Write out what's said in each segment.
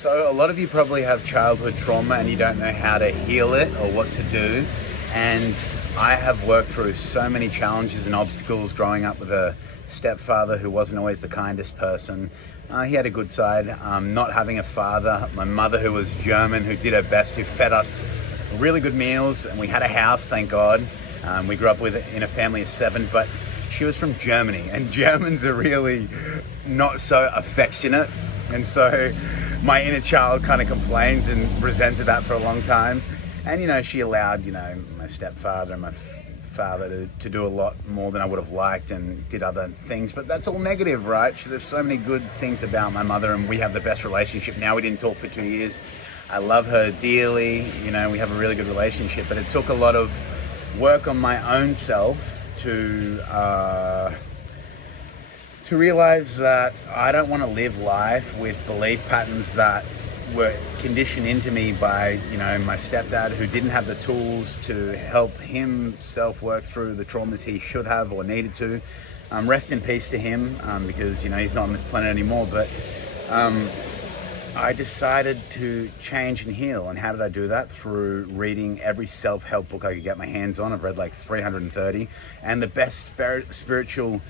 So a lot of you probably have childhood trauma and you don't know how to heal it or what to do. And I have worked through so many challenges and obstacles growing up with a stepfather who wasn't always the kindest person. He had a good side. Not having a father, my mother who was German, who did her best, who fed us really good meals, and we had a house, thank God. We grew up in a family of 7, but she was from Germany, and Germans are really not so affectionate. And so my inner child kind of complains and resented that for a long time. And, she allowed, my stepfather and my father to do a lot more than I would have liked, and did other things, but that's all negative, right? There's so many good things about my mother, and we have the best relationship now. We didn't talk for 2 years. I love her dearly. We have a really good relationship, but it took a lot of work on my own self to realize that I don't want to live life with belief patterns that were conditioned into me by, my stepdad, who didn't have the tools to help himself work through the traumas he should have or needed to. Rest in peace to him, because, he's not on this planet anymore. But I decided to change and heal. And how did I do that? Through reading every self-help book I could get my hands on. I've read like 330. And the best spiritual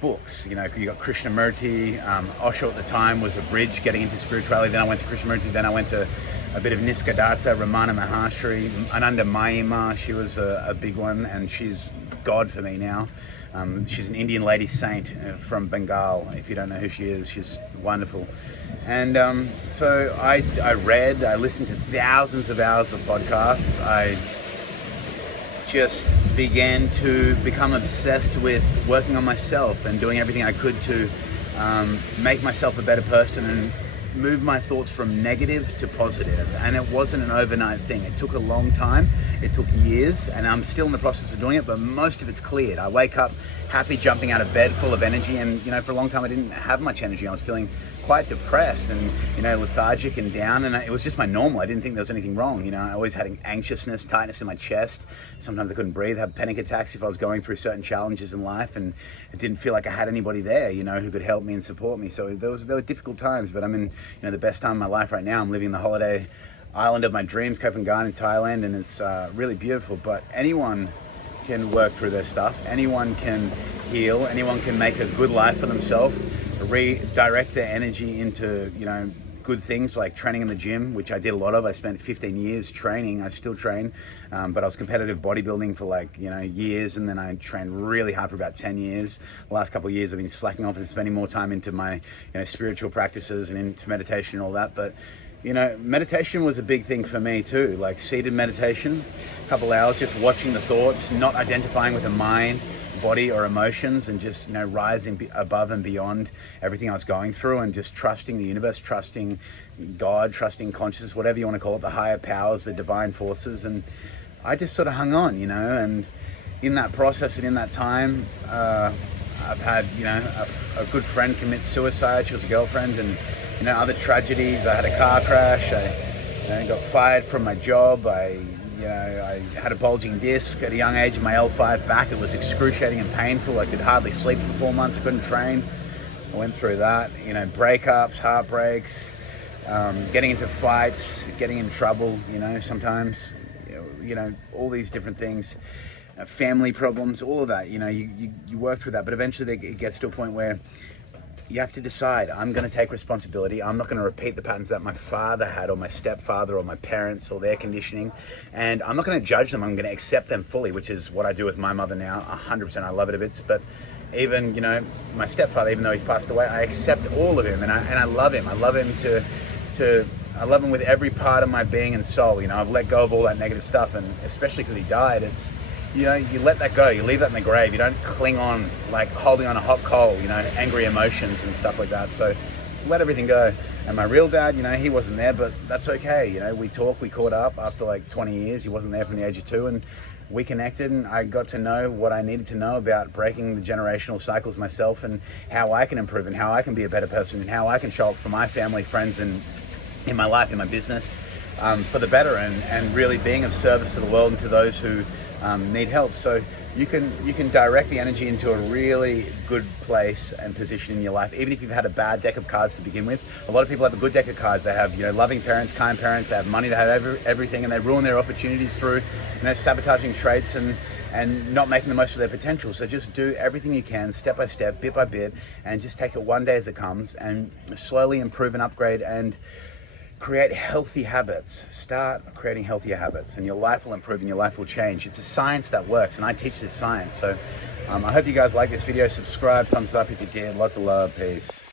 books. You got Krishnamurti. Osho at the time was a bridge getting into spirituality. Then I went to Krishnamurti. Then I went to a bit of Nisargadatta, Ramana Maharishi, Ananda Mayima. She was a big one, and she's God for me now. She's an Indian lady saint from Bengal. If you don't know who she is, she's wonderful. And so I listened to thousands of hours of podcasts. I just began to become obsessed with working on myself and doing everything I could to make myself a better person and move my thoughts from negative to positive. And it wasn't an overnight thing. It took a long time. It took years, and I'm still in the process of doing it, but most of it's cleared. I wake up happy, jumping out of bed, full of energy. And, for a long time I didn't have much energy. I was feeling quite depressed and, lethargic and down, and it was just my normal. I didn't think there was anything wrong. I always had anxiousness, tightness in my chest. Sometimes I couldn't breathe, have panic attacks if I was going through certain challenges in life, and it didn't feel like I had anybody there, who could help me and support me. So there were difficult times, but I'm in, the best time of my life right now. I'm living the holiday island of my dreams, Koh Phangan in Thailand, and it's really beautiful. But anyone can work through their stuff. Anyone can heal. Anyone can make a good life for themselves. Redirect their energy into, good things like training in the gym, which I did a lot of. I spent 15 years training. I still train, but I was competitive bodybuilding for years, and then I trained really hard for about 10 years. The last couple of years I've been slacking off and spending more time into my spiritual practices and into meditation and all that. But meditation was a big thing for me too, like seated meditation, a couple hours just watching the thoughts, not identifying with the mind, body or emotions, and just rising above and beyond everything I was going through, and just trusting the universe, trusting God, trusting consciousness, whatever you want to call it, the higher powers, the divine forces. And I just sort of hung on, and in that process and in that time, I've had a good friend commit suicide. She was a girlfriend, and other tragedies. I had a car crash. I got fired from my job. I had a bulging disc at a young age in my L5 back. It was excruciating and painful. I could hardly sleep for 4 months. I couldn't train. I went through that, breakups, heartbreaks, getting into fights, getting in trouble, sometimes, all these different things, family problems, all of that, you work through that. But eventually it gets to a point where you have to decide, I'm going to take responsibility. I'm not going to repeat the patterns that my father had, or my stepfather, or my parents, or their conditioning. And I'm not going to judge them. I'm going to accept them fully, which is what I do with my mother now. 100%. I love it a bit. But even, my stepfather, even though he's passed away, I accept all of him, and I love him. I love him I love him with every part of my being and soul. I've let go of all that negative stuff, and especially because he died, it's, you let that go. You leave that in the grave. You don't cling on like holding on a hot coal, angry emotions and stuff like that. So just let everything go. And my real dad, he wasn't there, but that's okay. We caught up after like 20 years. He wasn't there from the age of 2, and we connected, and I got to know what I needed to know about breaking the generational cycles myself, and how I can improve, and how I can be a better person, and how I can show up for my family, friends, and in my life, in my business, for the better, and really being of service to the world and to those who need help. So you can direct the energy into a really good place and position in your life. Even if you've had a bad deck of cards to begin with, a lot of people have a good deck of cards. They have, loving parents, kind parents, they have money, they have everything, and they ruin their opportunities through, sabotaging traits and not making the most of their potential. So just do everything you can, step by step, bit by bit, and just take it one day as it comes, and slowly improve and upgrade and create healthy habits. Start creating healthier habits, and your life will improve and your life will change. It's a science that works, and I teach this science. So I hope you guys like this video. Subscribe, thumbs up if you did. Lots of love. Peace.